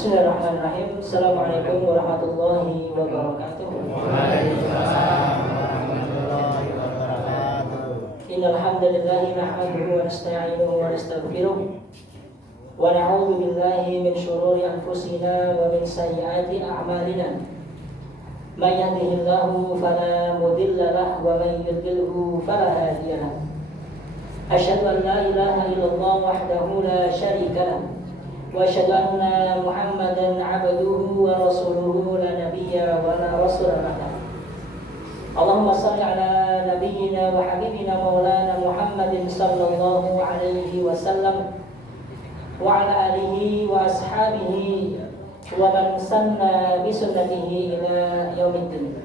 Bismillahirrahmanirrahim. Assalamualaikum warahmatullahi wabarakatuh. Waalaikumsalam warahmatullahi wabarakatuh. Innal hamdalillah nahmaduhu wa nasta'inuhu wa nastaghfiruh wa na'udzu billahi min shururi anfusina wa min sayyiati a'malina. May yahdihillahu fala mudilla lahu wa may yudlilhu fala hadiya lahu. Asyhadu an la ilaha illallah wahdahu la syarika lahu wa asyhadu anna Muhammadan 'abduhu wa rasuluhu la nabiyya wa la rasula ba'dahu. Allahumma shalli ala nabiyyina wa habibina maulana Muhammadin sallallahu alaihi wasallam wa ala alihi wa ashabihi wa man sanna bi sunnatihi ila yaumiddin.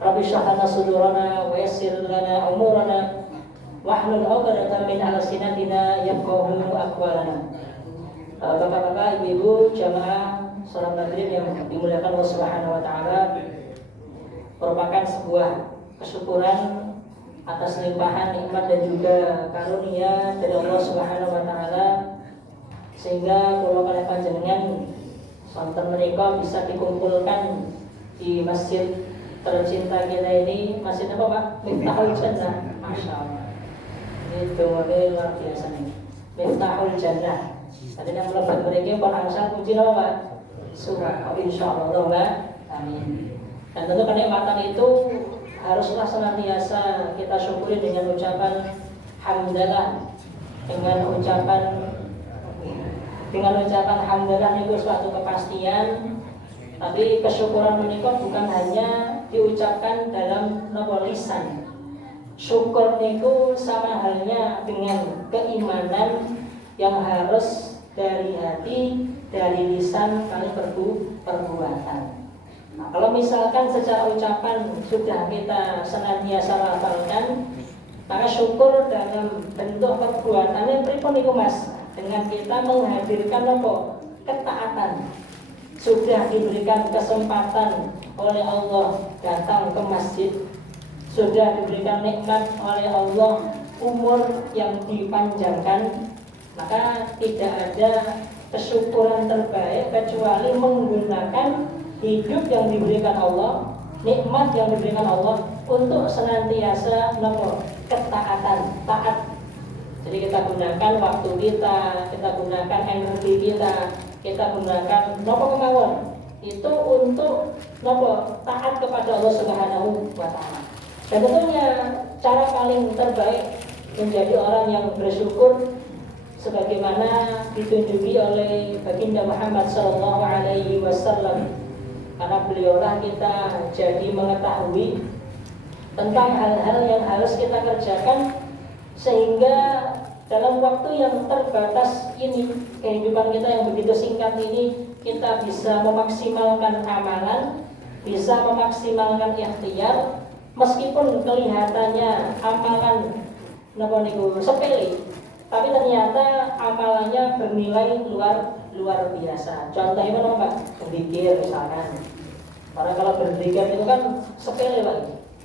Rabbi shrah lana sudurana wa yassir lana umurana wahlul 'uqdatam min alsinatina yafqahu aqwalana. Bapak-bapak, ibu-ibu, jamaah salat maghrib yang dimuliakan Allah Subhanahu wa taala, merupakan sebuah kesyukuran atas limpahan nikmat dan juga karunia dari Allah Subhanahu wa taala, sehingga kula kalih panjenengan sonten menika bisa dikumpulkan di masjid tercinta kita ini. Masjid apa, Pak? Miftahul Jannah. Masyaallah. Ini doanya luar biasa nih. Miftahul Jannah. Tadi yang melebat mereka pun asal kunci apa, Pak? Surah. Insyaallah, Pak. Amin. Dan tentu kenikmatan itu haruslah senantiasa kita syukuri dengan ucapan hamdalah, dengan ucapan hamdalah itu suatu kepastian. Tapi kesyukuran menika bukan hanya diucapkan dalam lisan. Syukur itu sama halnya dengan keimanan yang harus dari hati, dari lisan, kali perbuatan. Nah, kalau misalkan secara ucapan sudah kita senantiasa lafalkan, maka syukur dalam bentuk perbuatannya pripun niku Mas? Dengan kita menghadirkan ketaatan. Sudah diberikan kesempatan oleh Allah datang ke masjid, sudah diberikan nikmat oleh Allah umur yang dipanjangkan, maka tidak ada kesyukuran terbaik kecuali menggunakan hidup yang diberikan Allah, nikmat yang diberikan Allah untuk senantiasa ketaatan, taat. Jadi kita gunakan waktu kita gunakan energi kita gunakan kemauan itu untuk taat kepada Allah Subhanahu wa taala. Dan tentunya cara paling terbaik menjadi orang yang bersyukur sebagaimana ditunjuki oleh baginda Muhammad sallallahu alaihi wasallam, karena beliaulah kita jadi mengetahui tentang hal-hal yang harus kita kerjakan, sehingga dalam waktu yang terbatas ini, kehidupan kita yang begitu singkat ini, kita bisa memaksimalkan amalan, bisa memaksimalkan ikhtiar, meskipun kelihatannya amalan sepele, tapi ternyata amalannya bernilai luar biasa. Contohnya apa, Pak? Berzikir misalkan. Karena kalau berzikir itu kan sepele, Pak.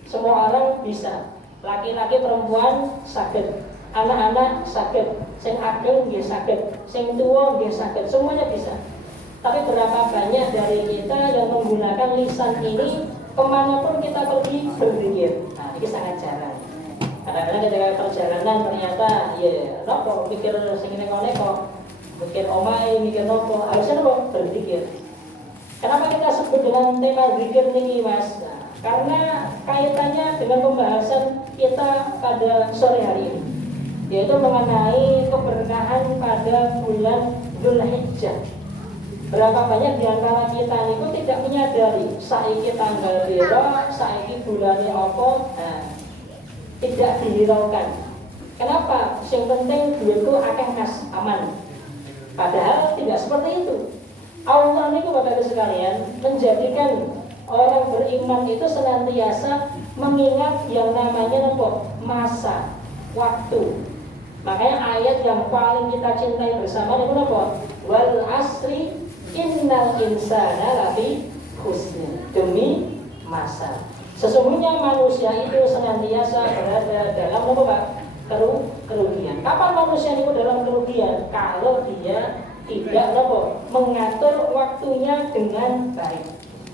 Semua orang bisa. Laki-laki, perempuan sakit, anak-anak sakit, sing ageng nggih sakit, sing tua nggih sakit, semuanya bisa. Tapi berapa banyak dari kita yang menggunakan lisan ini kemanapun kita pergi berzikir? Nah, ini sangat jarang. Kadang-kadang ketika perjalanan ternyata mikir sing neko-neko, mikir omai, mikir nopo, harusnya berzikir. Kenapa kita sebut dengan tema zikir ini, Mas? Nah, karena kaitannya dengan pembahasan kita pada sore hari ini, yaitu mengenai keberkahan pada bulan Dzulhijjah. Berapa banyak di antara kita itu tidak menyadari saiki tanggal pira, saiki bulannya apa, tidak dihiraukan. Kenapa? Yang penting duitku akeh kas aman. Padahal tidak seperti itu. Allah ini Bapak sekalian menjadikan orang beriman itu senantiasa mengingat yang namanya masa, waktu. Makanya ayat yang paling kita cintai bersama itu wal asri innal insana lafi khusr. Demi masa. Sesungguhnya manusia itu senantiasa berada dalam kerugian. Kapan manusia itu dalam kerugian? Kalau dia tidak mengatur waktunya dengan baik.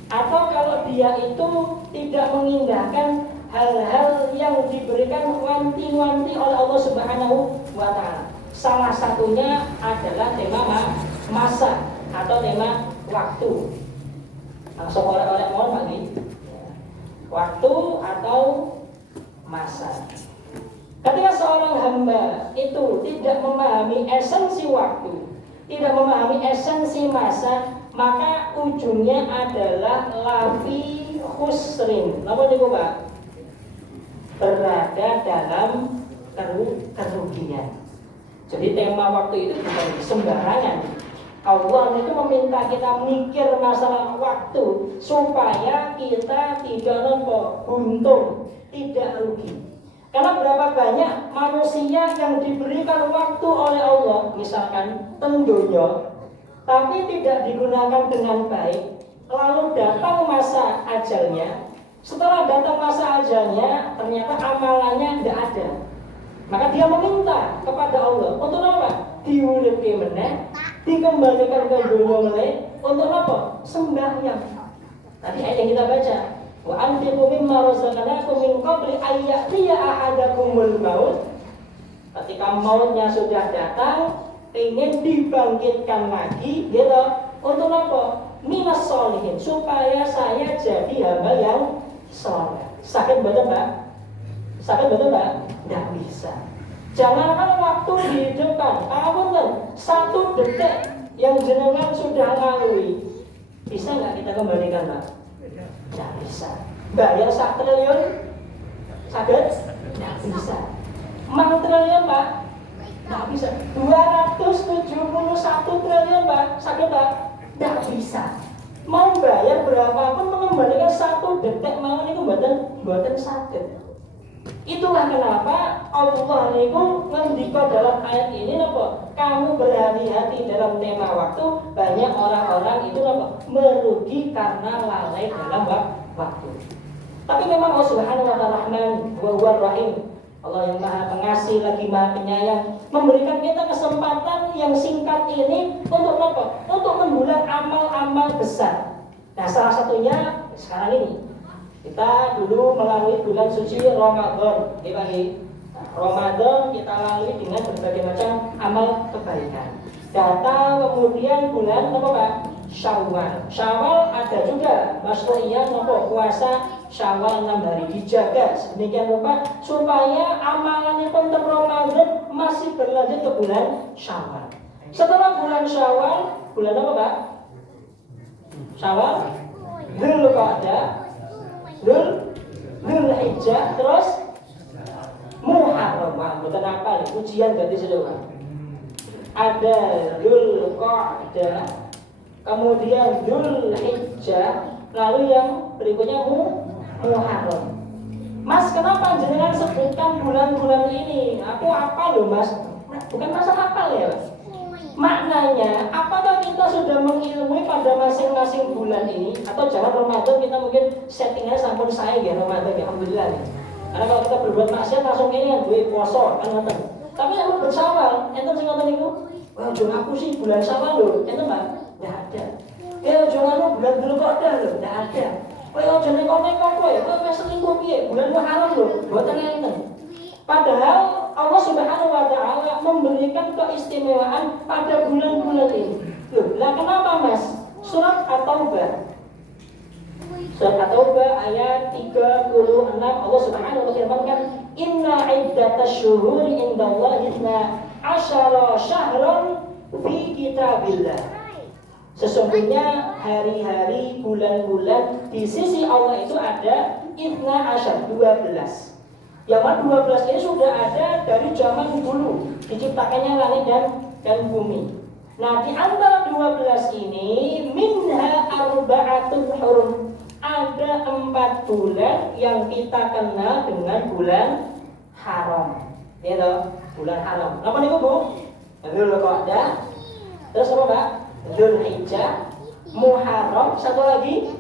Atau kalau dia itu tidak mengindahkan hal-hal yang diberikan wanti-wanti oleh Allah Subhanahu wa Ta'ala. Salah satunya adalah tema masa atau tema waktu. Langsung oleh-oleh mohon lagi. Waktu atau masa. Ketika seorang hamba itu tidak memahami esensi waktu, tidak memahami esensi masa, maka ujungnya adalah lafi khusrin. Apa itu Pak? Berada dalam kerugian. Jadi tema waktu itu bukan sembarangan. Allah itu meminta kita mikir masalah waktu supaya kita tidak buntung, tidak rugi. Karena berapa banyak manusia yang diberikan waktu oleh Allah, misalkan tentunya, tapi tidak digunakan dengan baik, lalu datang masa ajalnya. Setelah datang masa ajalnya, ternyata amalannya tidak ada. Maka dia meminta kepada Allah untuk apa? Diuripke meneh, dikembalikan ke dunia meneh, untuk apa? Sembahyang. Tadi ayat yang kita baca, wa anfiqu mimma razaqnakum min qabli an ya'tiya ahadakumul maut. Ketika mautnya sudah datang, ingin dibangkitkan lagi, gitu. Untuk apa? Minas sholihin, supaya saya jadi hamba yang soleh. Sakit betul Pak? Sakit betul Pak? Tidak bisa. Jangankan waktu dihidupkan, apapun satu detik yang jenengan sudah lalui, bisa nggak kita kembalikan Pak? Tidak bisa. Bayar 1 triliun, sakit? Tidak bisa. 4 triliun Pak? Tidak bisa. 271 triliun Pak? Sakit Pak? Tidak bisa. Mau bayar berapapun mengembalikan 1 detik mau itu buatan sakit. Itulah kenapa Allah niku ngendika dalam ayat ini kamu berhati-hati dalam tema waktu. Banyak orang-orang itu merugi karena lalai dalam waktu. Tapi memang Allah Subhanahu wa Ta'ala Rahman wa huwa Rahim. Allah yang Maha Pengasih lagi Maha Penyayang, memberikan kita kesempatan yang singkat ini untuk apa? Untuk mendulang amal-amal besar. Nah, salah satunya sekarang ini. Kita dulu melalui bulan suci Ramadan, Ramadan kita lalui dengan berbagai macam amal kebaikan. Datang kemudian bulan apa Pak? Syawal. Syawal ada juga masruhiyah puasa Syawal 6 hari dijaga sedemikian rupa supaya amalannya pun Ramadan masih berlanjut ke bulan Syawal. Setelah bulan Syawal, bulan apa Pak? Syawal, Dzulqa'dah, Dzulhijjah, terus Muharram. Betul apa? Ujian berarti sudah. Ada Dzulqa'dah, kemudian Dzulhijjah, lalu yang berikutnya Muharram. Mas, kenapa jenengan sebutkan bulan-bulan ini? Aku apa loh Mas? Bukan masalah hafal ya Mas. Maknanya, apakah kita sudah mengilmui pada masing-masing bulan ini? Atau jangan Ramadan kita mungkin settingnya sampun saya ya Ramadan ya, alhamdulillah ya. Karena kalau kita berbuat maksiat langsung ini kan duit poso kan ngoten. Tapi yang bersawal, enten sing ngoten niku, wah jangan aku sih bulan Syawal lho, enten Mbak? Enggak ada. Jangan bulan Dzulqa'dah lho, enggak ada. Jangan kok kowe, kowe selingkuh piye? Bulan Muharram lho, mboten enten. Padahal Allah Subhanahu wa Ta'ala memberikan keistimewaan pada bulan-bulan ini. Lah kenapa Mas? Surat At-Taubah. Surat At-Taubah ayat 36 Allah Subhanahu wa Ta'ala firmankan, "Inna iddatasy syuhuri indallahi 12 syahran fi kitabillah." Sesungguhnya hari-hari bulan-bulan di sisi Allah itu ada 12. Yang mana 12 ini sudah ada dari zaman dulu diciptakannya langit dan bumi. Nah, di antara 12 ini minha arba'atul hurum. Ada 4 bulan yang kita kenal dengan bulan haram. Ya toh, bulan haram. Apa nih Bu? Dzulqa'dah. Terus apa Pak? Dzulhijjah, Muharram, satu lagi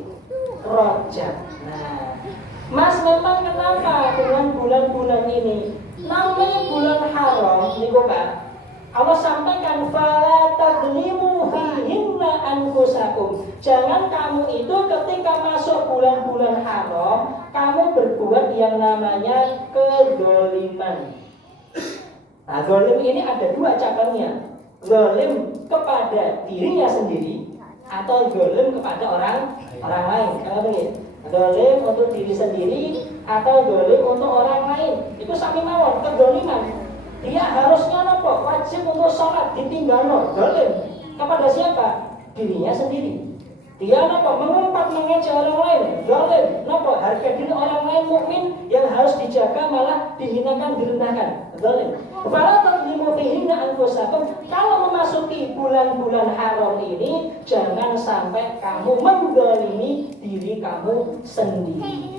Rajab. Nah, Mas, memang kenapa dengan bulan-bulan ini namanya bulan haram niku Pak? Allah sampaikan fala tadlimu anfusakum. Jangan kamu itu ketika masuk bulan-bulan haram, kamu berbuat yang namanya kezaliman. Nah, zalim ini ada dua cabangnya. Zalim kepada dirinya sendiri atau zalim kepada orang lain. Kalau begitu, zalim untuk diri sendiri atau zalim untuk orang lain. Itu sami mawon kezaliman. Dia harusnya nopo wajib untuk sholat ditinggal zalim kepada siapa? Dirinya sendiri. Dia nopo mengumpat mengejek orang lain, zalim. Nopo harga diri orang lain mukmin yang harus dijaga malah dihinakan, direndahkan, zalim. Fala tadlimu fihinna anfusakum. Kalau memasuki bulan-bulan haram ini, jangan sampai kamu menzalimi diri kamu sendiri.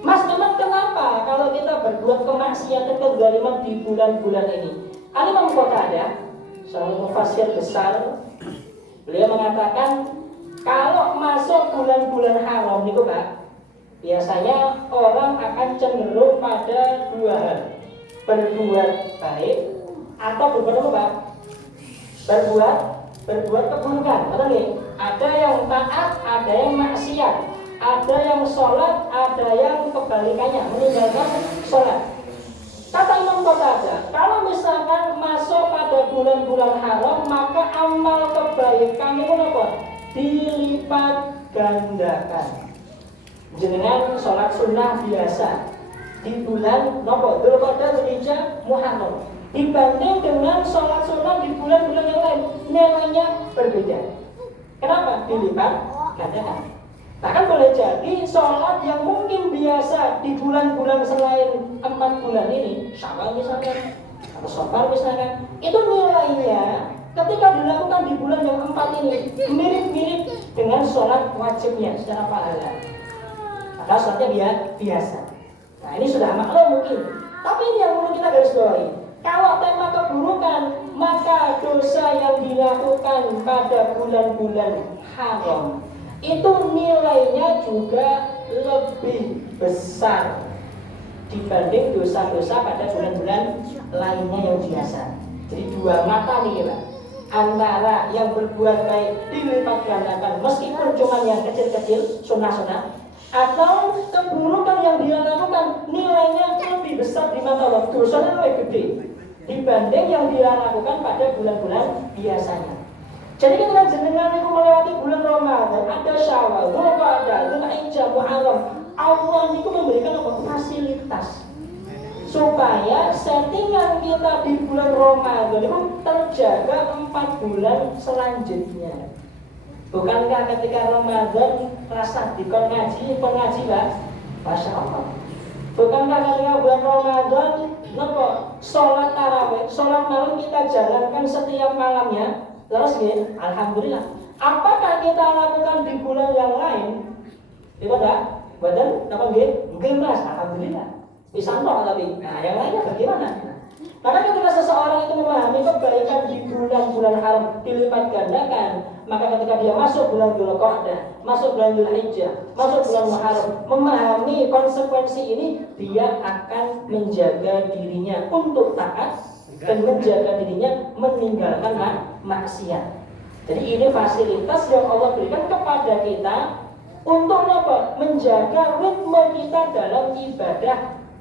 Mas, memang kenapa kalau kita berbuat kemaksiatan kezaliman di bulan-bulan ini? Al-Imam Qatadah, seorang mufassir besar, beliau mengatakan kalau masuk bulan-bulan haram nih Pak, biasanya orang akan cenderung pada dua hal. Berbuat baik atau berbuat apa Pak? Berbuat keburukan. Betul nih? Ada yang taat, ada yang maksiat. Ada yang sholat, ada yang kebalikannya, meninggalkan sholat. Kata Imam Qatadah, kalau misalkan masuk pada bulan-bulan haram, maka amal kebaikan itu apa? Dilipat gandakan. Jenengan sholat sunnah biasa di bulan nopo Dzulqa'dah, Dzulhijjah, Muharram, dibanding dengan sholat sunnah di bulan-bulan yang lain, nilainya berbeda. Kenapa? Dilipat gandakan. Bahkan boleh jadi sholat yang mungkin biasa di bulan-bulan selain 4 bulan ini, Syawal misalkan, atau Syawal misalkan, itu nilainya ketika dilakukan di bulan yang 4 ini mirip-mirip dengan sholat wajibnya secara pahala. Maka sholatnya biasa. Nah ini sudah maklum mungkin. Tapi ini yang perlu kita garis bawahi. Kalau tema keburukan, maka dosa yang dilakukan pada bulan-bulan haram itu nilainya juga lebih besar dibanding dosa-dosa pada bulan-bulan lainnya yang biasa. Jadi dua mata nih Pak, antara yang berbuat baik dilipat gandakan meskipun cuma yang kecil-kecil sunnah-sunnah, atau keburukan yang dia lakukan nilainya lebih besar di mata Allah, dosanya lebih gede dibanding yang dia lakukan pada bulan-bulan biasanya. Jadi ketika jenengan itu melewati bulan Ramadan, ada Syawal, Dzulqa'dah, Dzulhijjah, Muharram, Allah itu memberikan apa? Fasilitas supaya settingan kita di bulan Ramadan itu terjaga 4 bulan selanjutnya. Bukankah ketika Ramadan rasa dikon ngaji, pengaji Pak? Masya Allah. Bukankah ketika bulan Ramadan, sholat tarawih, sholat malam kita jalankan setiap malamnya? Terus ya, alhamdulillah. Apakah kita lakukan di bulan yang lain? Itu ada, badan apa gitu? Mungkin mas, alhamdulillah. Bisa entok tapi, nah yang lainnya bagaimana? Maka ketika seseorang itu memahami kebaikan di bulan-bulan haram dilipat gandakan, maka ketika dia masuk bulan Dzulqa'dah, masuk bulan Dzulhijjah, masuk bulan Muharram, memahami konsekuensi ini, dia akan menjaga dirinya untuk taat dan menjaga dirinya meninggalkan maksiat. Jadi ini fasilitas yang Allah berikan kepada kita untuk apa? Menjaga ritme kita dalam ibadah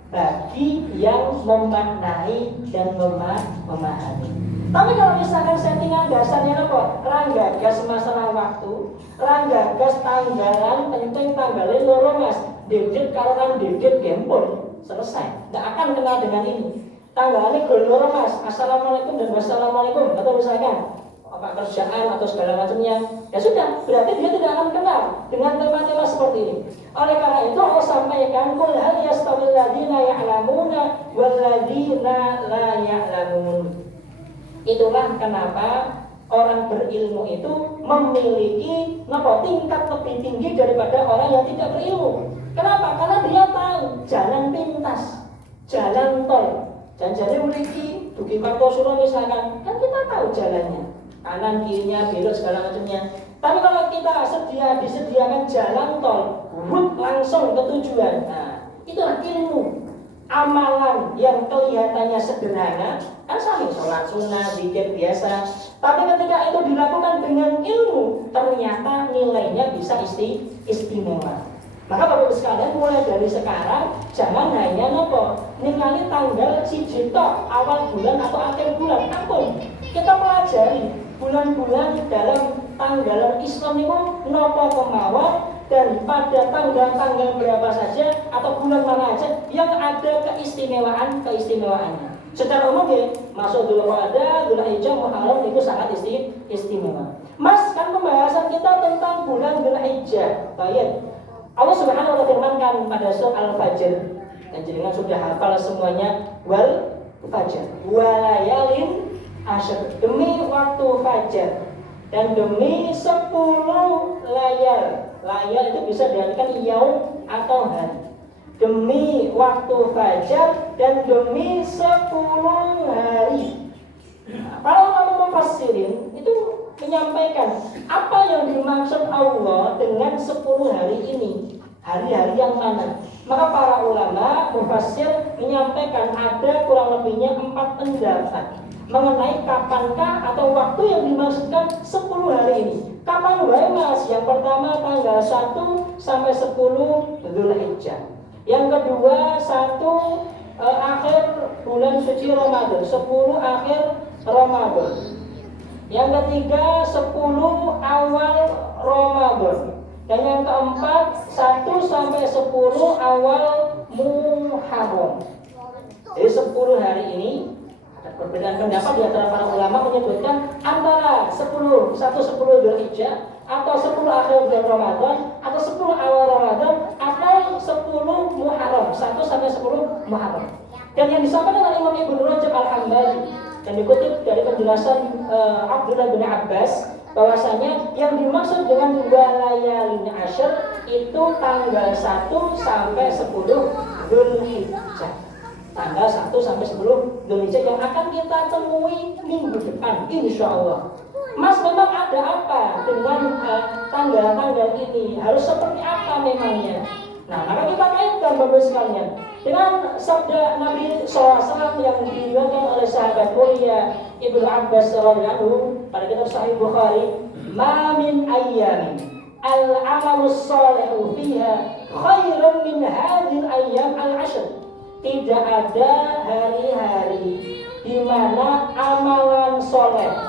bagi yang memaknai dan memahami. Tapi kalau misalkan settingan dasarnya apa? Ranggagas masalah waktu, ranggagas tanggalan, penting tanggalnya loro mas, debit kalau kan debit gempur, selesai. Tidak akan kenal dengan ini. Tanggalannya loro mas, assalamualaikum dan wassalamualaikum, atau misalkan apa kerjaan atau segala macamnya, ya sudah, berarti dia tidak akan kenal dengan tema-tema seperti ini. Oleh karena itu Allah sampaikan, qul hal yastawil ladzina ya'lamuna wal ladzina la ya'lamun. Itulah kenapa orang berilmu itu memiliki tingkat lebih tinggi daripada orang yang tidak berilmu. Kenapa? Karena dia tahu jalan pintas, jalan tol. Dan jadi memiliki dugi Kartosuro misalkan, kan kita tahu jalannya, kanan kirinya belok segala macamnya. Tapi kalau kita disediakan jalan tol, langsung ke tujuan. Nah, itulah ilmu. Amalan yang kelihatannya sederhana, kan sami sholat sunnah, zikir biasa. Tapi ketika itu dilakukan dengan ilmu, ternyata nilai bisa istimewa. Maka Bapak Ibu sekalian, mulai dari sekarang jangan hanya ningali tanggal siji tok, awal bulan atau akhir bulan. Ampun, kita pelajari bulan-bulan dalam tanggalan Islam itu nopo kemawon, dan pada tanggal-tanggal berapa saja atau bulan mana aja yang ada keistimewaannya. Secara umum ya, masuk Dzulqa'dah, Dzulhijjah, Muharram itu sangat istimewa. Mas, kan pembahasan kita tentang bulan Dzulhijjah. Baik. Allah Subhanahu wa taala firmankan pada surat Al-Fajr, dan jenengan sudah hafal semuanya, wal fajr walayalin asyr, demi waktu fajar dan demi 10 layal. Layal itu bisa diartikan yaum atau hari. Demi waktu fajar dan demi 10 hari. Para ulama mufassirin itu menyampaikan apa yang dimaksud Allah dengan 10 hari ini. Hari-hari yang mana? Maka para ulama mufassir menyampaikan ada kurang lebihnya 4 pendapat mengenai kapankah atau waktu yang dimaksudkan 10 hari ini. Kapan wae Mas? Yang pertama tanggal 1 sampai 10 Dzulhijjah. Yang kedua 1 akhir bulan suci Ramadan, 10 akhir Ramadan. Yang ketiga 10 awal Ramadan. Dan yang keempat 1 sampai 10 awal Muharram. Jadi 10 hari ini ada perbedaan pendapat di antara para ulama menyebutkan antara 1 Dzulhijjah atau 10 akhir bulan Ramadan atau 10 awal Ramadan atau 10 Muharram, 1 sampai 10 Muharram. Dan yang disampaikan oleh Imam Ibnu Rajab Al-Hambali dan dikutip dari penjelasan Abdullah bin Abbas bahwasanya yang dimaksud dengan walayalin asyr itu tanggal 1 sampai 10 Dzulhijjah. Tanggal 1 sampai 10 Dzulhijjah yang akan kita temui minggu depan insyaallah. Mas, memang ada apa dengan tanggal-tanggal ini? Harus seperti apa memangnya? Nah, maka kita kaitkan Bapak sekalian dengan sabda Nabi SAW yang diriwayatkan oleh sahabat mulia Ibnu Abbas radhiyallahu anhu pada kitab Sahih Bukhari, "Ma min ayyamin al-amalus shalihu fiha khairun min hadhil ayyam al-ashr." Tidak ada hari-hari di mana amalan soleh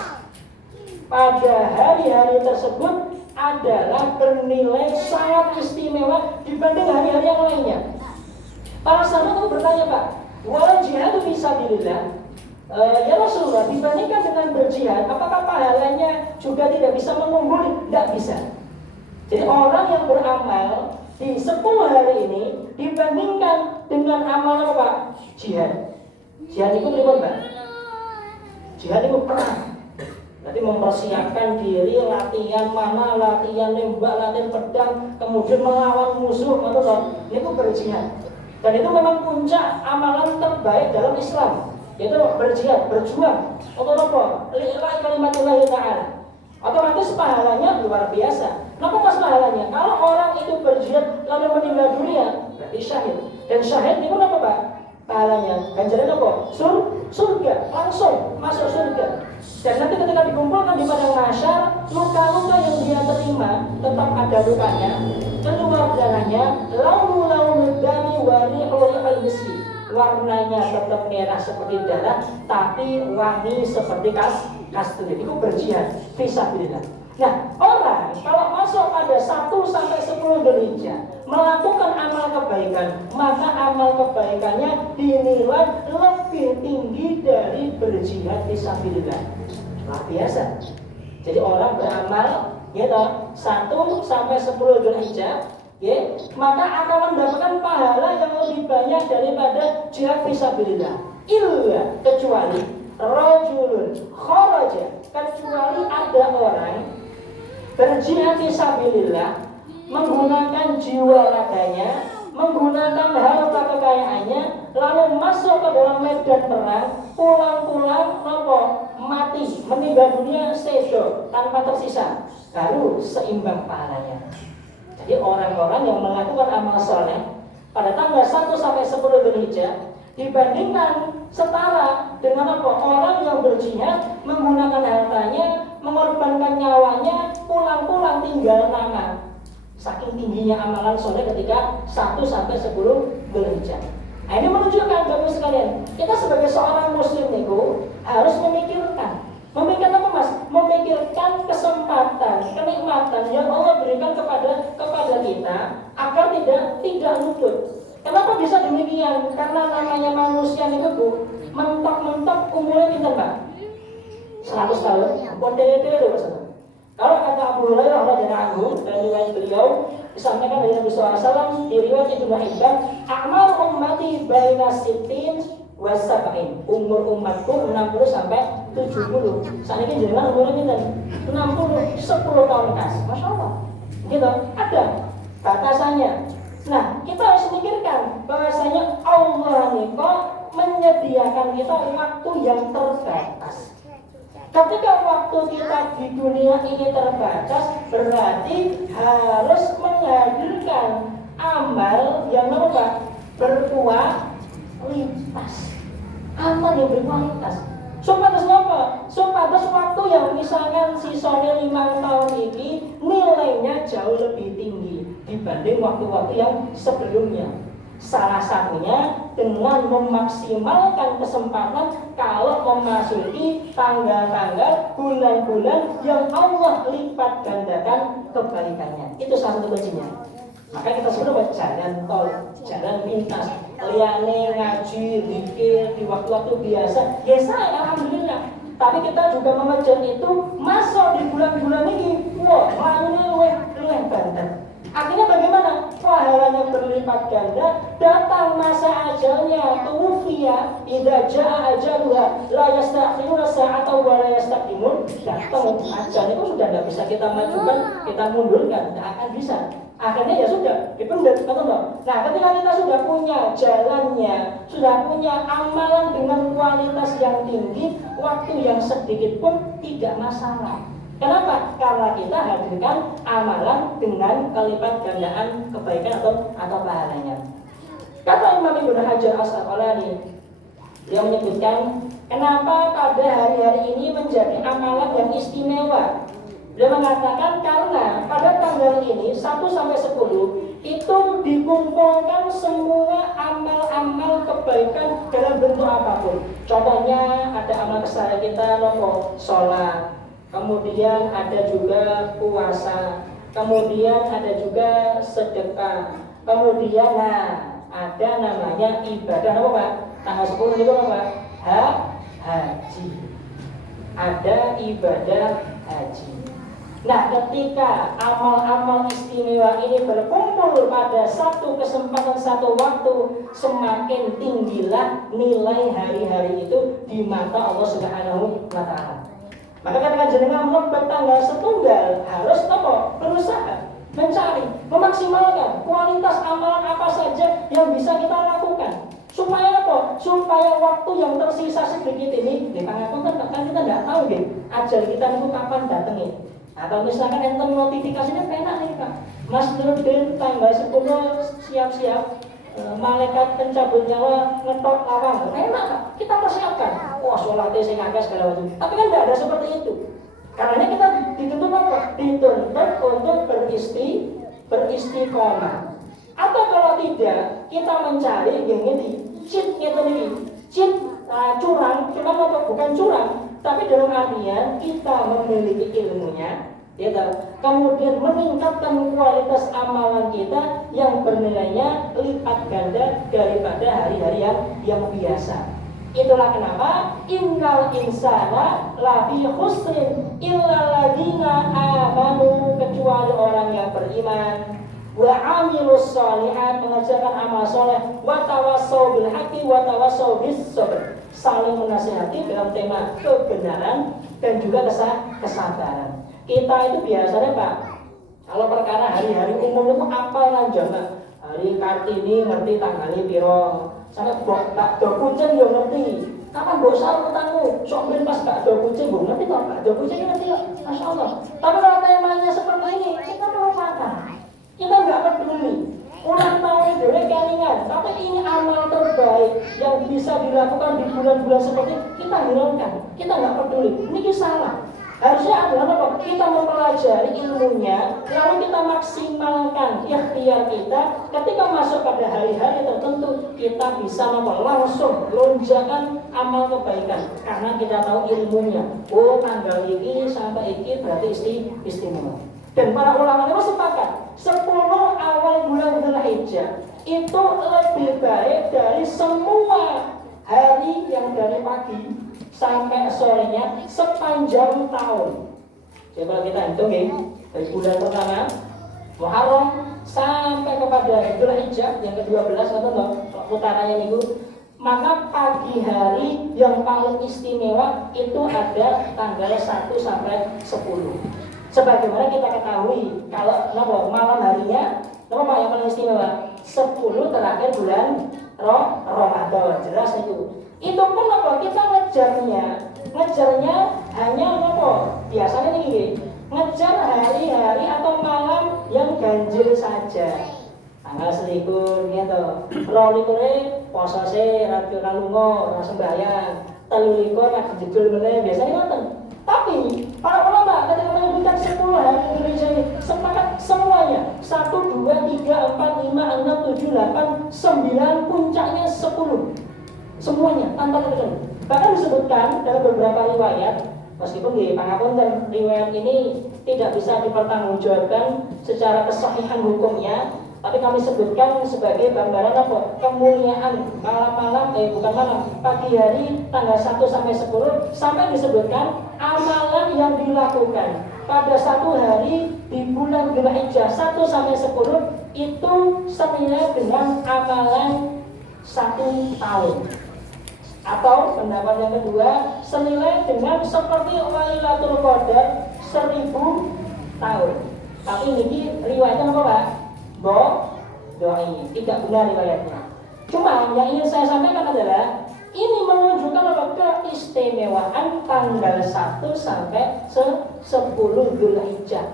pada hari-hari tersebut adalah bernilai sangat istimewa dibanding hari-hari yang lainnya. Para sahabat itu bertanya, Pak, wal jihadu fisabilillah, ya Rasulullah, dibandingkan dengan berjihad, apakah pahalanya juga tidak bisa mengungguli? Tidak bisa. Jadi orang yang beramal di 10 hari ini dibandingkan dengan amal apa, Pak? Jihad. Jihad itu berapa, Pak? Jihad itu perang. Berarti mempersiapkan diri, latihan mana, latihan nembak, latihan pedang, kemudian melawan musuh, itu berjihad. Dan itu memang puncak amalan terbaik dalam Islam, yaitu berjihad, berjuang untuk apa? Lillahi kalimatullahi ta'ala. Otomatis pahalanya luar biasa. Kenapa mas pahalanya? Kalau orang itu berjihad lalu meninggal dunia, berarti syahid. Dan syahid itu apa, Pak? Pahalanya ganjaran apa? Surga, langsung masuk surga. Dan nanti ketika dikumpulkan di padang mahsyar, luka-luka yang dia terima tetap ada lukanya, keluar darahnya, launu dami warihul miski, warnanya tetap merah seperti darah, tapi wangi seperti kasturi. Itu berjihad fisabilillah. Nah, orang kalau masuk pada 1 sampai 10 Dzulhijjah melakukan amal kebaikan, maka amal kebaikannya dinilai lebih tinggi dari berjihad fisabilillah. Luar biasa. Jadi orang beramal ya 1 sampai 10 Dzulhijjah, ya, maka akan mendapatkan pahala yang lebih banyak daripada jihad fisabilillah. Illa, kecuali rajulun kharaja, kecuali ada orang berjihad fisabilillah menggunakan jiwa raganya, menggunakan harta kekayaannya, lalu masuk ke dalam medan perang, pulang-pulang mati, meninggal dunia sedo tanpa tersisa, baru seimbang pahalanya. Jadi orang-orang yang melakukan amal soleh pada tanggal 1 sampai 10 Dzulhijjah dibandingkan setara dengan orang yang berjihad menggunakan hartanya, mengorbankan nyawanya, pulang-pulang tinggal nama. tingginya amalan soleh ketika 1 sampai 10 Dzulhijjah. Nah, ini menunjukkan Bapak sekalian, kita sebagai seorang muslim niku harus memikirkan apa Mas? Memikirkan kesempatan, kenikmatan yang Allah berikan kepada kita agar tidak luput. Kenapa bisa demikian? Karena namanya manusia niku Bu, mentok-mentok umurnya pinten Pak? 100 tahun. Pun dele-dele Mas. Kalau kata Abu Hurairah radhiyallahu anhu dan riwayat beliau disampaikan dari Nabi SAW di riwayat Ibnu Hibban, "A'mal ummati baina sittin wa sab'in." Umur umatku 60 sampai 70. Saat ini jenengan umurnya 60, 10 tahun kas. Masya Allah. Gitu, ada batasannya. Nah, kita harus memikirkan bahwasanya Allah nih kok menyediakan kita waktu yang terbatas. Ketika waktu kita di dunia ini terbatas, berarti harus menghadirkan amal yang berkualitas. Amal yang berkualitas. Supados apa? Supados waktu yang misalkan sisanya 5 tahun ini nilainya jauh lebih tinggi dibanding waktu-waktu yang sebelumnya. Salah satunya dengan memaksimalkan kesempatan kalau memasuki tanggal-tanggal, bulan-bulan yang Allah lipat gandakan kebaikannya. Itu salah satu kuncinya. Maka kita sebut jalan tol, jalan pintas, liane ngaji, zikir di waktu-waktu biasa. Ya saya alhamdulillah. Tapi kita juga mengejar itu masuk di bulan-bulan ini. Wah, lainnya luwih banter. Akhirnya bagaimana? Pahalanya berlipat ganda. Datang masa ajalnya, tuwfiya idza jaa ajaluha la yastakhiruna sa'atan wa la yastaqdimun. Datang ajal itu sudah tidak bisa kita majukan, kita mundurkan, tidak akan bisa. Akhirnya ya sudah dipendam, Nah, ketika kita sudah punya jalannya, sudah punya amalan dengan kualitas yang tinggi, waktu yang sedikit pun tidak masalah. Kenapa? Karena kita hadirkan amalan dengan kelipat gandaan kebaikan atau pahalanya. Kata Imam Ibnu Hajar Al-Asqalani, dia menyebutkan kenapa pada hari-hari ini menjadi amalan yang istimewa. Dia mengatakan karena pada tanggal ini 1 sampai 10 itu dikumpulkan semua amal-amal kebaikan dalam bentuk apapun. Contohnya ada amal keseharian kita, sholat. Kemudian ada juga puasa, kemudian ada juga sedekah, kemudian ada namanya ibadah apa Pak? Tanggal 10 itu apa? Haji. Ada ibadah haji. Nah, ketika amal-amal istimewa ini berkumpul pada satu kesempatan, satu waktu, semakin tinggilah nilai hari-hari itu di mata Allah Subhanahu wa Ta'ala. Maka ketika jenengan melebat tanggal setunggal harus berusaha mencari, memaksimalkan kualitas amalan apa saja yang bisa kita lakukan. Supaya apa? Supaya waktu yang tersisa sedikit ini, kan kita tidak tahu ajal kita itu kapan datangnya. Atau misalkan enten notifikasinya penak nih Pak, Mas Nurdin tanggal 10 siap-siap. Malaikat pencabut nyawa ngetok lawang, enak Pak, kita persiapkan. Wah, sholatnya sing akeh segala macam. Tapi kan tidak ada seperti itu. Karena kita dituntut apa? Dituntut untuk beristiqomah. Atau kalau tidak, kita mencari yang ini cheat curang, apa bukan curang, tapi dalam artian kita memiliki ilmunya. Kemudian meningkatkan kualitas amalan kita yang bernilainya lipat ganda daripada hari-hari yang biasa. Itulah kenapa innal insana lafi khusrin illa ladina amanu, kecuali orang yang beriman, wa amilus sholihat, mengerjakan amal soleh, wa tawassau bil haqqi wa tawassau bis sabr, saling menasihati dalam tema kebenaran dan juga kesabaran. Kita itu biasanya Pak, kalau perkara hari-hari umum itu apa lah jamaah. Hari Kartini ngerti tanggalnya piro, sampai tak do kucing yo ngerti. Kapan mbok sahur utangmu? Sok ben pas gak do kucing mbok ngerti kok, gak do kucing ngerti kok. Masyaallah. Tapi kalau temanya seperti ini, kita melupakan. Kita enggak peduli. Ulang tahun dhewe kelingan, tapi ini amal terbaik yang bisa dilakukan di bulan-bulan seperti ini, kita hilangkan. Kita enggak peduli. Ini salah. Harusnya adalah apa? Kita mempelajari pelajari ilmunya, lalu kita maksimalkan ikhtiar kita, ketika masuk pada hari-hari tertentu kita bisa langsung lonjakan amal kebaikan karena kita tahu ilmunya. Oh, tanggal ini sampai ini berarti istimewa. Dan para ulama itu sepakat 10 awal bulan Dzulhijjah itu lebih baik dari semua hari yang dari pagi sampai sorenya sepanjang tahun. Coba kita hitung ya, dari bulan pertama Muharram sampai kepada Dzulhijjah yang ke-12 atau putarannya minggu, maka pagi hari yang paling istimewa itu ada tanggal 1 sampai 10. Sebagaimana kita ketahui kalau malam harinya apa yang paling istimewa 10 terakhir bulan Ramadan, jelas itu. Itu pun apa kita ngejarnya hanya apa biasanya ini ngejar hari-hari atau malam yang ganjil saja. Tanggal selikur gitu, rolikure poso se ora lunga ora sembahyang, 13 lagi jedul meneh biasanya ngoten. Tapi para ulama ketika menyebutkan 10 hari Indonesia ini sepakat semuanya 1, 2, 3, 4, 5, 6, 7, 8, 9 puncaknya 10 semuanya tanpa kecuali. Bahkan disebutkan dalam beberapa riwayat, meskipun di pangapunten riwayat ini tidak bisa dipertanggungjawabkan secara kesahihan hukumnya, tapi kami sebutkan sebagai gambaran apa? Kemuliaan pagi hari tanggal 1 sampai 10 sampai disebutkan amalan yang dilakukan pada satu hari di bulan Dzulhijjah 1 sampai 10 itu senilai dengan amalan 1 tahun. Atau pendapat yang kedua senilai dengan seperti Lailatul Qadar 1000 tahun. Tapi ini riwayatnya apa Pak? Doi, tidak benar riwayatnya. Cuma yang ingin saya sampaikan adalah ini menunjukkan apa keistimewaan tanggal 1 sampai 10 Dzulhijjah.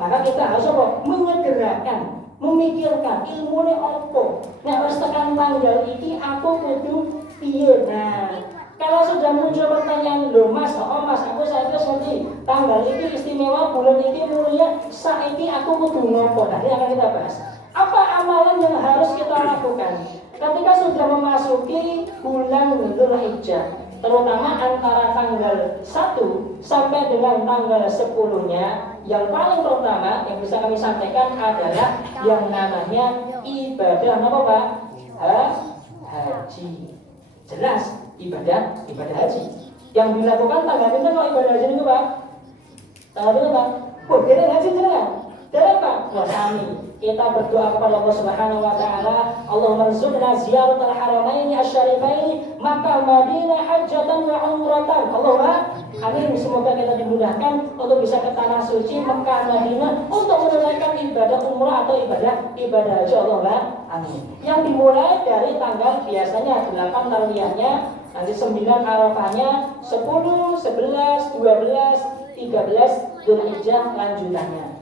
Maka kita harus apa? Menyegerakan, memikirkan ilmu ini apa. Nek wis tekan tanggal iki aku kudu piye. Nah, kalau sudah muncul pertanyaan, loh mas, aku saiki ngerti tanggal ini istimewa, bulan ini mulia, saiki aku kudu ngopo. Nah, ini akan kita bahas. Apa amalan yang harus kita lakukan ketika sudah memasuki bulan Dzulhijjah, terutama antara tanggal 1 sampai dengan tanggal 10-nya? Yang paling pertama yang bisa kami sampaikan adalah yang namanya ibadah apa Pak? Haji. Jelas ibadah haji. Yang dilakukan tanggal itu kalau ibadah haji itu Pak? Tanggal itu Pak? Oh, dia haji jenengan. Dan apa? Wasami. Kita berdoa kepada Allah Subhanahu wa taala, Allahumma rzuqna ziyaratal haramain asyarifain Makkah Madinah hajjatan wa umratan. Allahumma amin. Semoga kita dimudahkan untuk bisa ke tanah suci Makkah Madinah untuk menunaikan ibadah umrah atau ibadah haji. Allahumma amin. Yang dimulai dari tanggal biasanya 8 tarwiyahnya, nanti 9 Arafahnya, 10, 11, 12, 13 Dzulhijjah lanjutannya.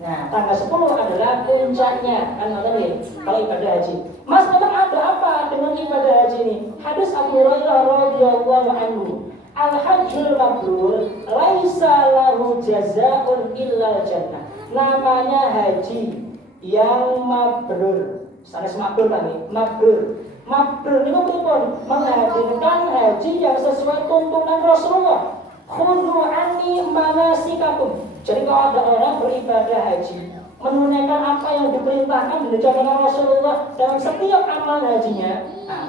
Nah, tanggal 10 adalah puncaknya, kan tadi kalau ibadah haji. Mas, memang ada apa dengan ibadah haji ini? Hadis Abu Hurairah radhiyallahu anhu, al-hajjul mabrur laisa lahu jazaa'un illa jannah. Namanya haji yang mabrur. Sanes mabrur tadi, mabrur. Mabrur itu pripun? Menghadirkan haji yang sesuai tuntunan Rasulullah. Khudhu anni manasikakum. Jadi kalau ada orang beribadah haji, menunaikan apa yang diperintahkan dilakukan Rasulullah dalam setiap amal hajinya, nah,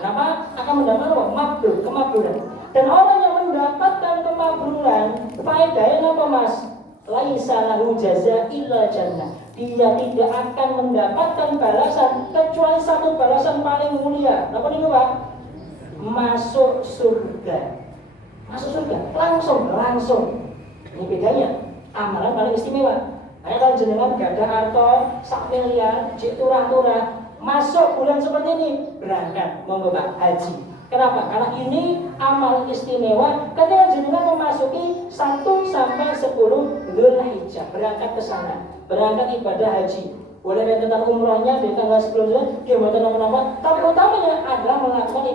akan mendapatkan mabrur, kemakburan. Dan orang yang mendapatkan kemakburan, faedahnya apa Mas? Laisa lahu jaza illa jannah. Dia tidak akan mendapatkan balasan kecuali satu balasan paling mulia. Apa nih Pak? Masuk surga. Masuk surga langsung. Ini bedanya. Amalan paling istimewa. Kalau jenengan gadah harta sak miliar, jek turah-turah, masuk bulan seperti ini berangkat monggo Pak haji. Kenapa? Karena ini amal istimewa ketika jenengan memasuki 1 sampai 10 Dzulhijjah, berangkat ke sana, berangkat ibadah haji. Boleh tentang umrohnya di tanggal 10 dia buat nama-nama, tapi utamanya adalah melakukan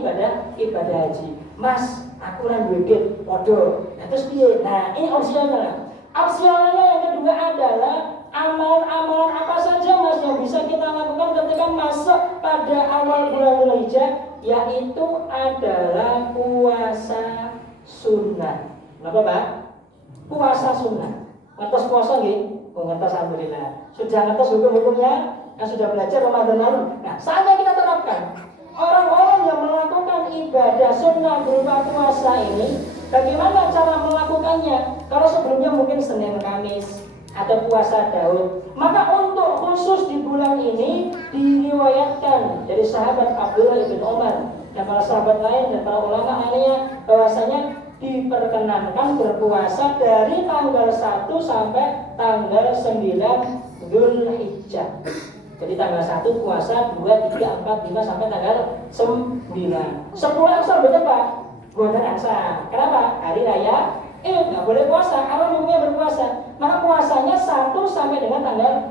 ibadah haji. Mas, aku kan duit, waduh. Nah, terus piye? Nah, ini opsional. Opsionalnya yang kedua adalah termasuk pada awal bulan Dzulhijjah, yaitu adalah puasa sunnah. Kenapa Pak? Puasa sunnah. Ngertos puasa nggih? Oh, ngertos alhamdulillah. Sudah ngertos hukum-hukumnya? Yang sudah belajar Ramadan lalu. Nah, saatnya kita terapkan. Orang-orang yang melakukan ibadah sunnah berupa puasa ini, bagaimana cara melakukannya? Kalau sebelumnya mungkin Senin Kamis atau puasa Daud, maka untuk khusus di bulan ini diriwayatkan dari sahabat Abdullah bin Umar dan para sahabat lain dan para ulama lainnya bahwasanya diperkenankan berpuasa dari tanggal 1 sampai tanggal 9 Dzulhijjah. Jadi tanggal 1 puasa, 2, 3, 4, 5 sampai tanggal 9. 10 asar betul Pak? Bukan asar. Kenapa? Hari raya nggak boleh puasa, kalau umumnya berpuasa. Maka puasanya 1 sampai dengan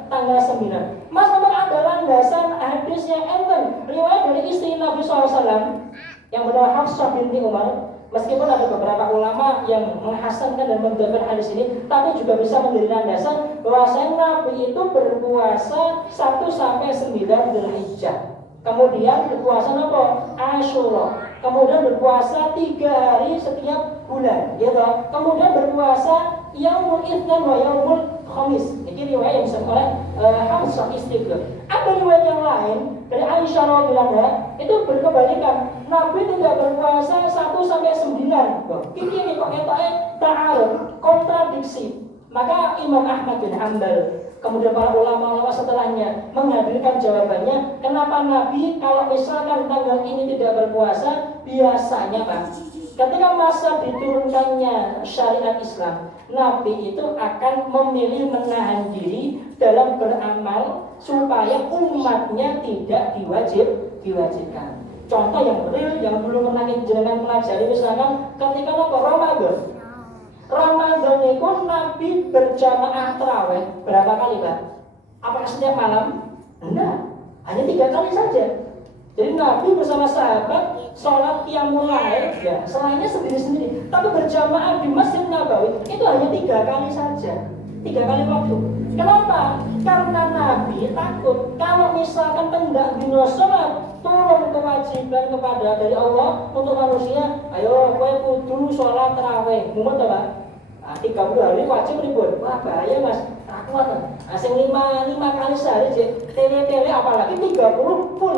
tanggal 9. Mas memang ada landasan hadisnya enten. Riwayat dari istri Nabi SAW yang bernama Hafsah binti Umar. Meskipun ada beberapa ulama yang menghasankan dan mendapatkan hadis ini, tapi juga bisa menjadi landasan bahwasanya Nabi itu berpuasa 1 sampai 9 Dzulhijjah. Kemudian berpuasa apa? Asyura. Kemudian berpuasa 3 hari setiap bulan, gitu. Kemudian berpuasa Yaumul Itsnin wa Yaumul Khamis. Ini riwayat yang disebut oleh Hafsah istri beliau. Ada riwayat yang lain dari Aisyah radhiyallahu anha itu berkebalikan. Nabi tidak berpuasa 1 sampai 9. Ini kok ketoknya ta'aruf, kontradiksi. Maka Imam Ahmad bin Hanbal, kemudian para ulama-ulama setelahnya menghadirkan jawabannya, kenapa Nabi kalau misalkan tanggal ini tidak berpuasa, biasanya Pak, ketika masa diturunkannya syariat Islam, Nabi itu akan memilih menahan diri dalam beramal supaya umatnya tidak diwajibkan. Contoh yang real yang belum pernah jenengan pelajari, misalkan ketika Ramadan itu Nabi berjamaah tarawih berapa kali Pak? Apakah setiap malam? Enggak, hanya 3 kali saja. Jadi Nabi bersama sahabat sholat qiyamul lail, ya selainnya sendiri-sendiri. Tapi berjamaah di Masjid Nabawi itu hanya 3 kali saja, 3 kali waktu. Kenapa? Karena Nabi takut kalau misalkan hendak dino sholat turun kewajiban kepada dari Allah untuk manusia, ayo kowe kudu sholat tarawih, mumet Pak. 30 hari wajib ribut. Wah bahaya Mas, tak kuat. Asing 5 kali sehari tele-tele apalagi 30 full.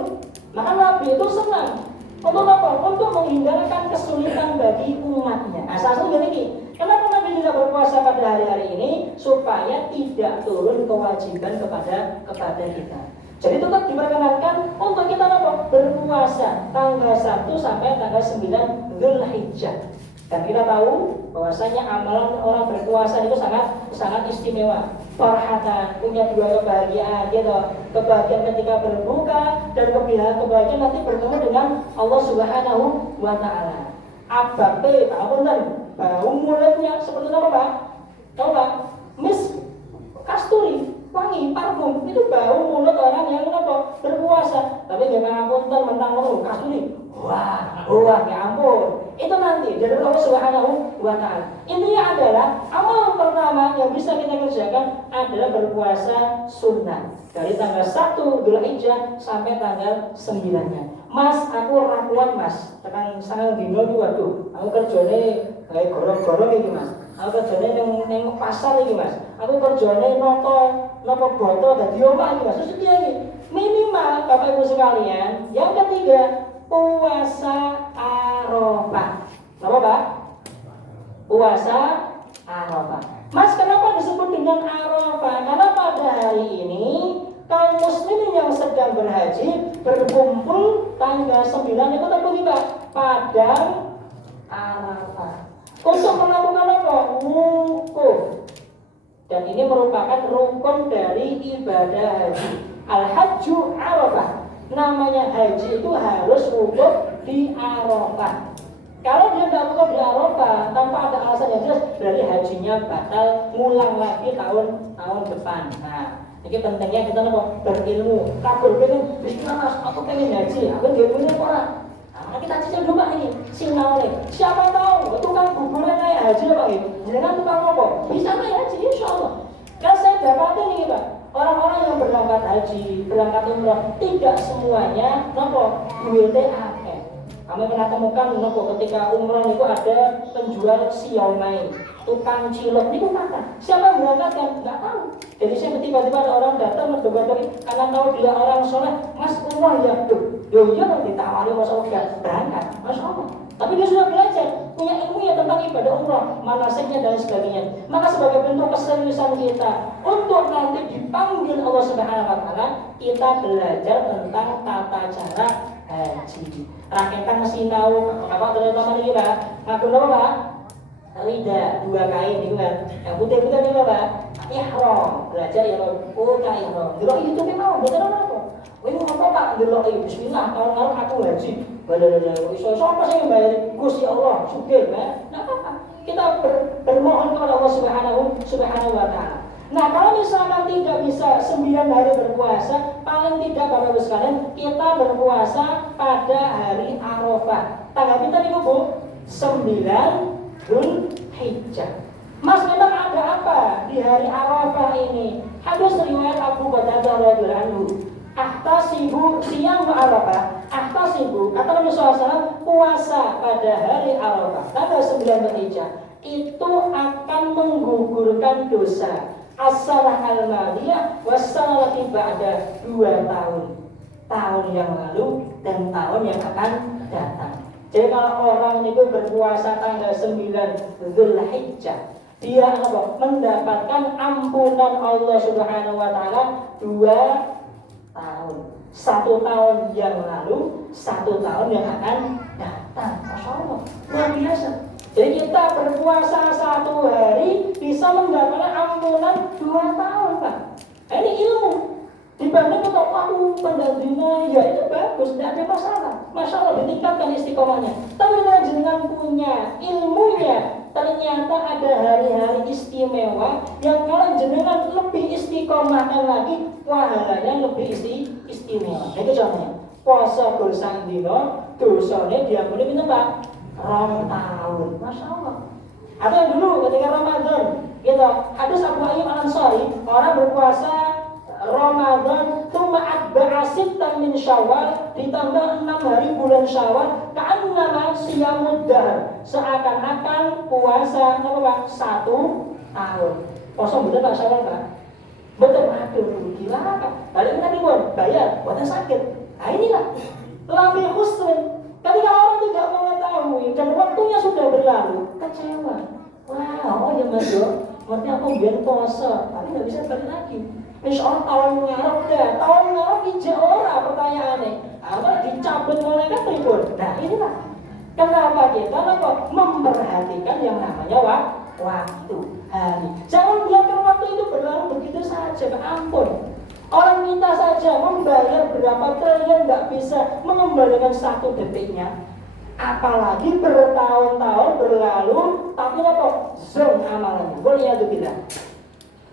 Maka Nabi itu senang. Untuk apa? Untuk menghindarkan kesulitan bagi umatnya. Asal-asal gini. Kenapa Nabi tidak berpuasa pada hari-hari ini? Supaya tidak turun kewajiban kepada kita. Jadi tetap diperkenankan untuk kita apa? Berpuasa tanggal 1 sampai tanggal 9 Dzulhijjah. Dan kita tahu bahwasanya amalan orang berpuasa itu sangat istimewa. Farhatan, punya 2 kebahagiaan gitu. Kebahagiaan ketika berbuka dan kebahagiaan nanti bertemu dengan Allah Subhanahu wa taala. Abape, apunten, bau mulutnya seperti apa Pak? Tahu Pak? Misk kasturi, wangi, parfum itu bau mulut orang yang berpuasa. Tapi jangan apunten mentang kasturi. Wah, ya ampun. Itu nanti dari Allah Subhanahu wa taala. Intinya adalah amal pertama yang bisa kita kerjakan adalah berpuasa sunnah dari tanggal 1 Dzulhijjah sampai tanggal 9-nya. Mas, aku rakuan Mas. Tekan sangang dino iki waduh, aku kerjane kayak gorong-gorong iki Mas. Aku kerjane nang pasar iki Mas. Aku kerjane nopo botol dadi omah iki Mas. Terus iki minimal Bapak Ibu sekalian, yang ketiga puasa Arafah. Apa Pak? Puasa Arafah. Mas, kenapa disebut dengan Arafah? Karena pada hari ini kaum muslimin yang sedang berhaji berkumpul tanggal 9 itu terbuka Pak, padang Arafah. Untuk melakukan apa? Wukuf. Dan ini merupakan rukun dari ibadah haji. Al-Hajju Arafah. Namanya haji itu harus wukuf di Arafah. Kalau dia tidak wukuf di Arafah tanpa ada alasan yang jelas, berarti hajinya batal, ngulang lagi tahun depan. Nah, ini pentingnya kita berilmu. Kabur pengen, bismillah, aku pengen haji, aku nggak punya orang. Nah, kita cicil dulu Pak ini, sinau nih. Siapa tahu tukang kuburan kayak haji Pak ini, jangan tukang apa? Bisa kayak haji, insya Allah. Kan saya dapati nih Pak, orang-orang yang berangkat haji, berangkat umroh, tidak semuanya nopo duitnya akeh. Kami pernah temukan nopo ketika umroh itu ada penjual siomay, tukang cilok itu makan. Siapa yang berangkatkan? Nggak tahu. Jadi saya tiba-tiba ada orang datang mendobrak karena tahu dia orang soleh, Mas umroh ya, yo iya nanti ditawari Mas udah berangkat, Masya Allah. Tapi dia sudah belajar, punya ilmu ya tentang ibadah umroh, manasiknya dan sebagainya. Maka sebagai bentuk keseriusan kita untuk nanti dipanggil Allah Subhanahu Wa Taala, kita belajar tentang tata cara haji. Rakyatan sinau apa terutama ini Pak, ngaku apa Pak? Rida 2 kain itu kan. Yang putih-putih itu Pak, ihram, belajar ya oh ihram. Dulu itu memang betul apa? Ini apa Pak? Dulu bismillah tahun lalu aku haji. Iso sapa sing bayar Gusti Allah sugih ya. Enggak apa-apa. Kita bermohon kepada Allah Subhanahu wa taala. Nah, kalau misalkan tidak bisa 9 hari berpuasa, paling tidak Bapak Ibu sekalian, kita berpuasa pada hari Arafah. Tanggal kita nih Bu, 9 Dzulhijjah. Mas, memang ada apa di hari Arafah ini? Hadis riwayat Abu Qatadah radhiyallahu anhu. Ahtasibu siyam Arafah. Ahtasibu kata Nabi SAW, puasa pada hari Arafah tanggal 9 Dzulhijjah itu akan menggugurkan dosa as-salah al-madiyah was-salah ba'da 2 tahun. Tahun yang lalu dan tahun yang akan datang. Jadi kalau orang itu berpuasa tanggal 9 Dzulhijjah, dia mendapatkan ampunan Allah Subhanahu wa taala 2 tahun. 1 tahun yang lalu, 1 tahun yang akan datang. Masya Allah, luar biasa. Jadi kita berpuasa 1 hari bisa mendapatkan ampunan 2 tahun Pak. Ini ilmu. Dibanding untuk aku pendampingnya, ya itu bagus, tidak ada masalah. Masya Allah ditingkatkan istiqomahnya. Tapi kalau jangan punya ilmunya, ternyata ada hari-hari istimewa yang kalau jenengan lebih istiqomahkan lagi, pahalanya lebih istimewa. Itu contohnya. Puasa bersang dino, dosanya diampuni pinten Pak? 2 tahun. Masya Allah. Atau yang dulu ketika Ramadan, gitu. Ada Abu Ayyub Al-Ansari, orang berpuasa Ramadan tumaat ba'asittan min Syawal, ditambah 6 hari bulan Syawal, ka'annama siyamud dahr, seakan-akan puasa apa Pak? 1 tahun. Kosong betul Pak Syawal Pak? Betul, aduh gila Pak. Balik nanti pun bayar, buatnya sakit. Nah inilah lebih khusrin. Ketika orang tidak mengetahui dan waktunya sudah berlalu, kecewa. Wah, oh ya Mas Yo, berarti aku biar puasa, tapi nggak bisa balik lagi. Insya Allah tahun ngarep dah, tahun ngarep ijek ora pertanyaannya. Apa dicabut malaikat tribun. Nah inilah kenapa kita memperhatikan yang namanya waktu hari. Jangan biarkan waktu itu berlalu begitu saja. Ampun. Orang kita saja membayar berapa triliun tidak bisa mengembalikan 1 detiknya. Apalagi bertahun-tahun berlalu, tapi zong amalannya. Boleh ya tidak?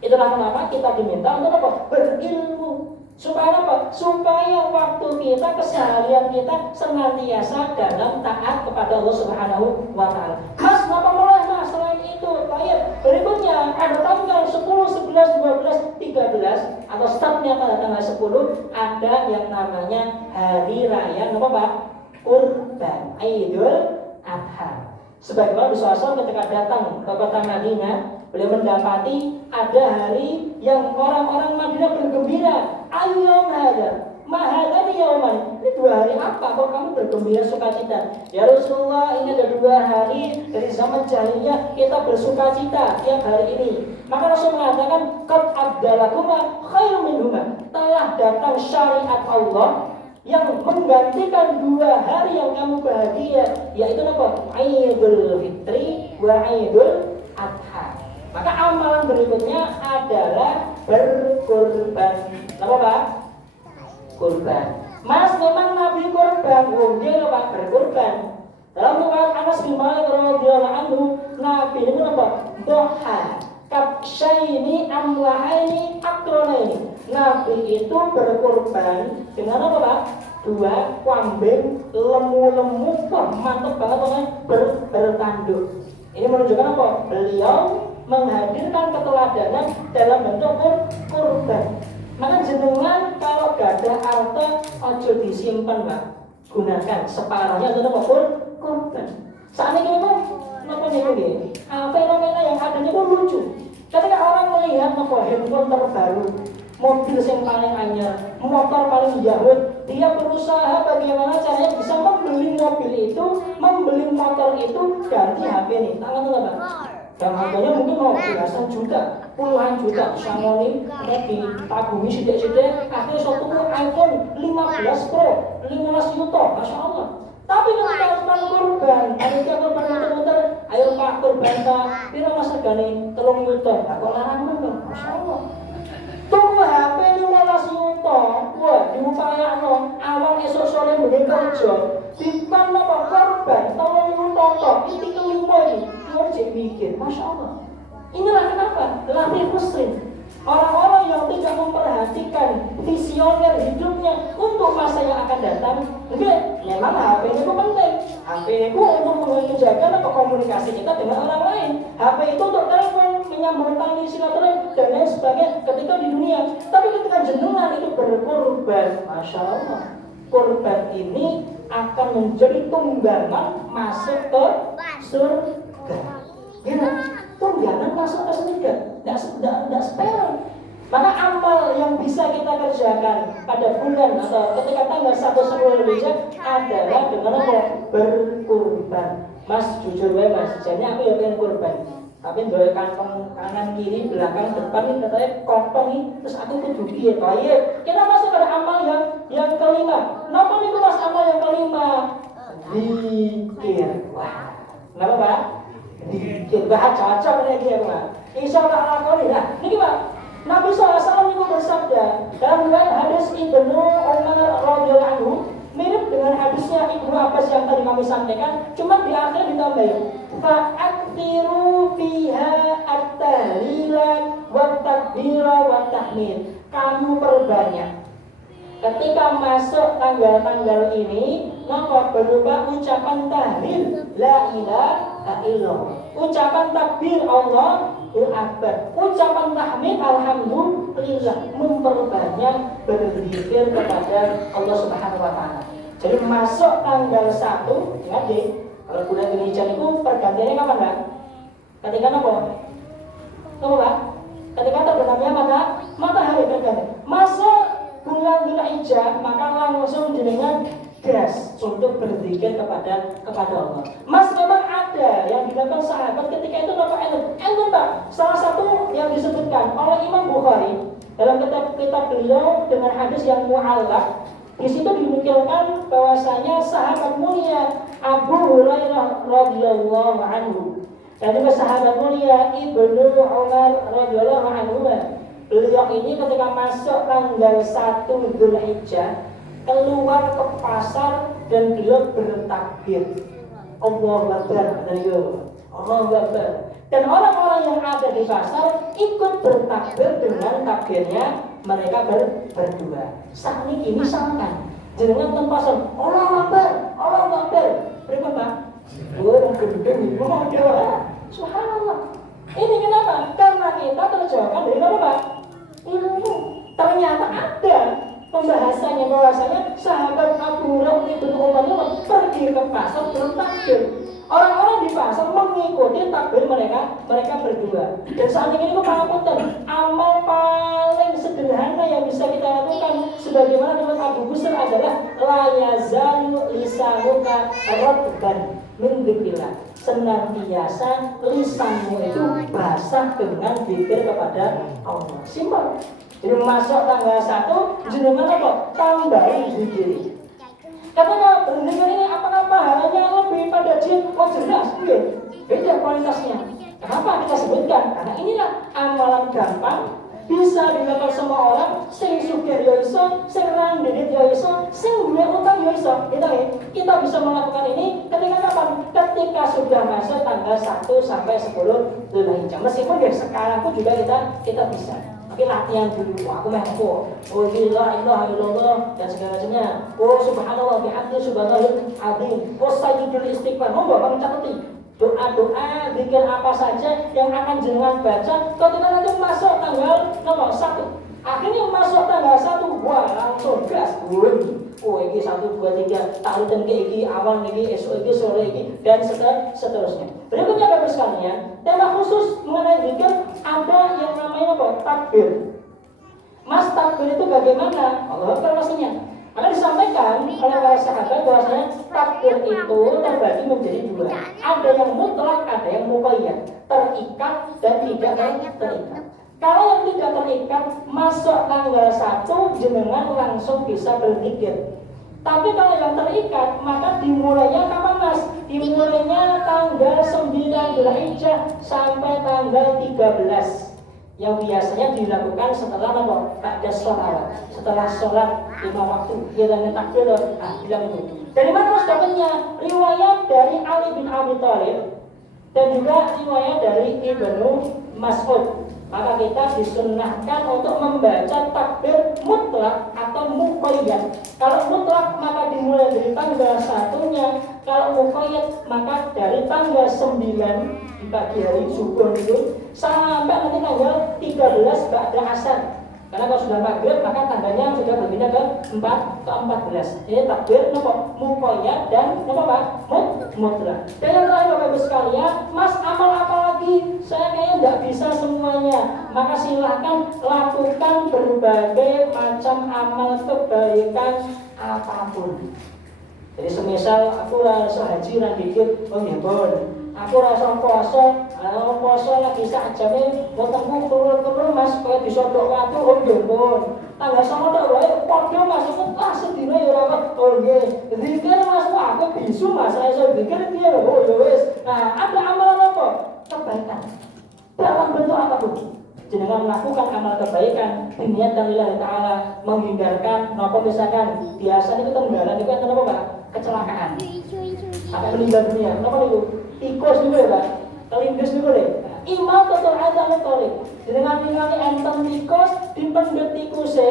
Itulah kenapa kita diminta untuk berilmu. Supaya supaya waktu kita, keseharian kita senantiasa dalam taat kepada Allah Subhanahu wa taala. Mas, kenapa mulai Mas? Selain itu, baik. Berikutnya ada tanggal 10, 11, 12, 13 atau startnya pada tanggal 10 ada yang namanya hari raya apa Pak? Kurban, Idul Adha. Sebagaimana Rasulullah ketika datang ke kota Madinah, beliau mendapati ada hari yang orang-orang Madinah bergembira. Ayo yaum hada, mahadani yauman. Ini 2 hari apa kok kamu bergembira sukacita? Ya Rasulullah, ini ada 2 hari dari zaman jahiliyah kita bersukacita tiap hari ini. Maka Rasul mengatakan, qad abdalakuma khairum minhuma. Telah datang syariat Allah yang menggantikan 2 hari yang kamu bahagia, yaitu apa? Idul Fitri wa Idul Adha. Maka amalan berikutnya adalah berkurban. Apa Pak? Kurban. Mas, memang Nabi kurban, dia Pak berkurban. Dalam riwayat Anas bin Malik radhiyallahu anhu, Nabi itu apa? Doha, kabsyaini amlahaini akronaini. Nabi itu berkurban dengan apa Pak? 2 kambing lemu-lemu, wah mantap banget pokoknya bertanduk. Ini menunjukkan apa? Beliau menghadirkan keteladanan dalam bentuk kurban. Maka jenengan kalau gadah harta ojo disimpan, Pak. Gunakan separuhnya untuk kurban. Saat ini memang apa nih? Fenomena yang ada itu lucu. Ketika orang melihat handphone terbaru, mobil yang paling anyar, motor paling jahut, dia berusaha bagaimana caranya bisa membeli mobil itu, membeli motor itu, ganti HP nih. Tangan tuh Pak. Dan harganya mungkin mau belasan juta, puluhan juta. Sama nih, ditabungi sidik-sidik, akhirnya suatu iPhone 15 Pro, 15 juta, Masya Allah. Tapi ketika harus kurban, ada kurban muter-muter, ayo Pak kurban Pak, pira mas regane 3 juta, kok larangan dong, Masya Allah. Tunggu HP 15 juta, wah diupayakno, awal esok sore mending kerja, dipan apa kurban, 3 juta tok, iki kelima iki, cek mikir, Masya Allah. Inilah kenapa latih muslim. Orang-orang yang tidak memperhatikan visioner hidupnya untuk masa yang akan datang, enggak, memang HP itu penting. HP itu untuk menjaga komunikasi kita dengan orang lain. HP itu untuk telepon, menyambung tali silaturahmi dan lain sebagainya ketika di dunia. Tapi ketika jenengan itu berkorban, Masya Allah, korban ini akan menjadi tunggangan masuk ke surga. Gimana? Tunggangan masuk ke surga, tidak sepele. Maka amal yang bisa kita kerjakan pada bulan atau ketika tanggal 1 Zulhijjah adalah dengan apa? Berkurban. Mas jujur wae Mas, jadi aku ya pengen kurban. Tapi dua kantong kanan kiri belakang depan ini katanya kosong nih, terus aku kudu piye to? Kita masuk pada amal yang kelima. Napa niku Mas amal yang kelima? Zikir. Wah. Kenapa Pak? Dikit bahas cocok lagi ya Pak. Insyaallah lakoni. Nah, niki Pak. Nabi SAW itu bersabda dalam riwayat hadis Ibnu Umar radhiyallahu anhu, mirip dengan hadisnya Ibnu Abbas yang tadi kami sampaikan, cuma di akhir ditambahin fa'aktiru fiha at-tahlila wa takbira wa tahmid. Kamu perbanyak ketika masuk tanggal-tanggal ini, maka berupa ucapan tahlil la ilaha illallah, ucapan takbir Allahu akbar, ucapan tahmid alhamdulillah, memperbanyak berzikir kepada Allah Subhanahu wa taala. Jadi masuk tanggal 1, ingat deh, kalau bulan Dzulhijjah itu pergantiannya kapan Pak? Ketika apa? Tunggu Pak. Ketika terbenamnya matahari berganti. Masuk bulan Dzulhijjah, maka langsung jenengan gas untuk berzikir kepada Allah. Mas, memang ada yang dilakukan sahabat ketika itu Bapak enten Pak. Salah satu yang disebutkan oleh Imam Bukhari dalam kitab beliau dengan hadis yang mu'allaq. Di situ dinukilkan bahwasanya sahabat mulia Abu Hurairah radhiyallahu anhu dan juga sahabat mulia Ibnu Umar radhiyallahu anhu. Beliau ini ketika masuk tanggal 1 Dzulhijjah keluar ke pasar dan beliau bertakbir, Allahu Akbar, Allahu Akbar. Dan orang-orang yang ada di pasar ikut bertakbir dengan takbirnya mereka berdua. Saat ini misalkan jenengan teng pasar, Allahu Akbar, Allahu Akbar. Berapa Pak? Orang gendeng, subhanallah. Ini kenapa? Karena kita terjauhkan dari apa Pak? Ilmu. Ternyata ada pembahasannya bahwasanya sahabat Abu Hurairah Ibnu Umar pergi ke pasar bertakbir. Orang-orang di pasar mengikuti takbir mereka berdua. Dan saat ini pangapunten, amal paling sederhana yang bisa kita lakukan sebagaimana dengan Abu Busr adalah la yazalu lisanuka radban min dzikrillah. Senantiasa lisanmu itu basah dengan zikir kepada Allah. Simpel. Jadi masuk tanggal 1, jenengan apa? Tambahin zikir. Katanya berzikir ini apakah pahalanya lebih pada jin? Oh jelas, beda kualitasnya. Kenapa kita sebutkan? Karena inilah amalan gampang, bisa dilakukan semua orang, sing sugih ya iso, sing randedit ya iso, sing duwe utang ya iso. Kita bisa melakukan ini ketika kapan? Ketika sudah masuk tanggal 1 sampai 10 Dzulhijjah. Meskipun dari sekarang pun juga kita bisa. Tapi latihan dulu, aku mampu. Oh la ilaha illallah dan segala macamnya. Oh subhanallah bihamdi subhanallahil azim. Oh sayyidul istighfar. Monggo Bang catati. doa-doa, zikir apa saja yang akan jenengan baca ketika nanti masuk tanggal nomor 1. Akhirnya masuk tanggal 1, wah langsung gas bunyi. Oh ini 1, 2, 3, tarutan ke ini, awal ini, esok ini, sore ini, dan seterusnya. Berikutnya Bapak sekalian, tema khusus mengenai zikir ada yang namanya apa? Takbir. Mas, takbir itu bagaimana? Allah informasinya. Maka disampaikan oleh para sahabat bahwasanya takbir itu terbagi menjadi 2. Ada yang mutlak, ada yang muqayyad, terikat dan tidak terikat. Kalau yang tidak terikat, masuk tanggal 1 jenengan langsung bisa berzikir. Tapi kalau yang terikat, maka dimulainya kapan Mas? Dimulainya tanggal 9 Dzulhijjah sampai tanggal 13. Yang biasanya dilakukan setelah apa? Ba'da sholawat, setelah sholat 5 waktu. Dia dan takbir, bilang itu. Dari mana Mas dapatnya? Riwayat dari Ali bin Abi Thalib dan juga riwayat dari Ibnu Mas'ud. Maka kita disunnahkan untuk membaca takbir mutlak atau muqayyad. Kalau mutlak maka dimulai dari tanggal 1-nya. Kalau muqayyad maka dari tanggal 9 di pagi hari subuh itu sampai nanti tanggal 13 ba'da asar. Karena kalau sudah maghrib maka tanggalnya sudah berbeda ke 4 ke 14. Jadi takbir muqayyad dan Pak? Mutlak. Dan yang terakhir Bapak Ibu sekalian, Mas amal apa lagi? Saya kayaknya nggak bisa semuanya. Maka silahkan lakukan berbagai macam amal kebaikan apapun. Jadi semisal aku rasa haji dikit, oh ya bon. Aku rasa poso lagi sak jame wetengku kurul-kurul Mas kaya disodok watu oh nggih pun. Tanggal 9 tok wae padha Mas sedina ya ora oh nggih. Zikir Mas aku bisu Mas saya iso zikir piye lho oh ya wis. Nah, ada amalan apa? Kebaikan. Dalam bentuk apapun. Jenengan melakukan amal kebaikan niatan lillahi taala menghindarkan napa misalkan biasanya itu tenggalan itu kan apa Pak? Kecelakaan. Sampai meninggal dunia. Napa niku? Tikus niku ya Pak. Kelindes niku lho. Imam betul ada tolik. Jenengan ningali enten tikus dipendhet tikuse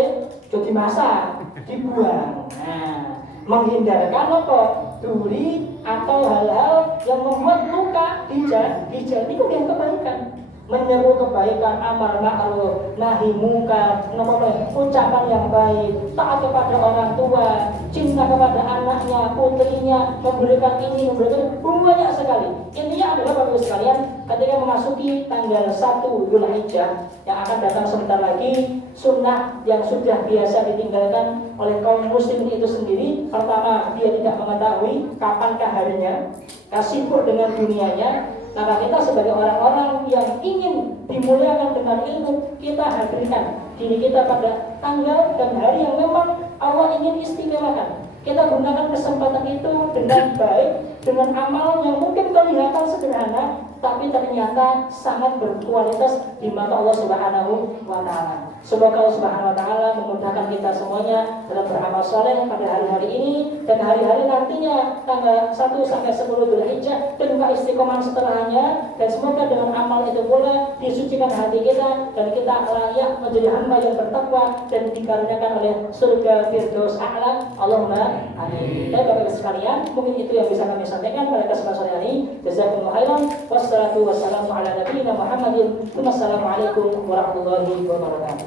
jadi masak, dibuang. Nah, menghindarkan apa? Duri atau hal-hal yang membuat luka di jalan itu yang kebaikan. Menyeru kebaikan, amar ma'ruf, nahi munkar, ucapan yang baik, taat kepada orang tua, cinta kepada anaknya, putrinya, memberikan ini, memberikan banyak sekali. Intinya adalah Bapak Ibu sekalian, ketika memasuki tanggal 1 Dzulhijjah yang akan datang sebentar lagi, sunnah yang sudah biasa ditinggalkan oleh kaum muslim itu sendiri. Pertama, dia tidak mengetahui kapankah harinya, sibuk dengan dunianya. Maka kita sebagai orang-orang yang ingin dimuliakan dengan ilmu, kita hadirkan diri kita pada tanggal dan hari yang memang Allah ingin istimewakan. Kita gunakan kesempatan itu dengan baik, dengan amal yang mungkin kelihatan sederhana, tapi ternyata sangat berkualitas di mata Allah Subhanahu wa Ta'ala. Semoga Allah Subhanahu wa Ta'ala memudahkan kita semuanya dalam beramal saleh pada hari-hari ini dan hari-hari nantinya tanggal 1 sampai 10 Dzulhijjah dan juga istiqomah setelahnya, dan semoga dengan amal itu pula disucikan hati kita dan kita layak menjadi hamba yang bertakwa dan dikaruniakan oleh surga Firdaus A'la. Allahumma amin. Dan Bapak Ibu sekalian, mungkin itu yang bisa kami sampaikan pada kesempatan sore ini. Jazakumullahu khairan. Wassalatu wassalamu ala nabiyina Muhammadin. Wassalamualaikum warahmatullahi wabarakatuh.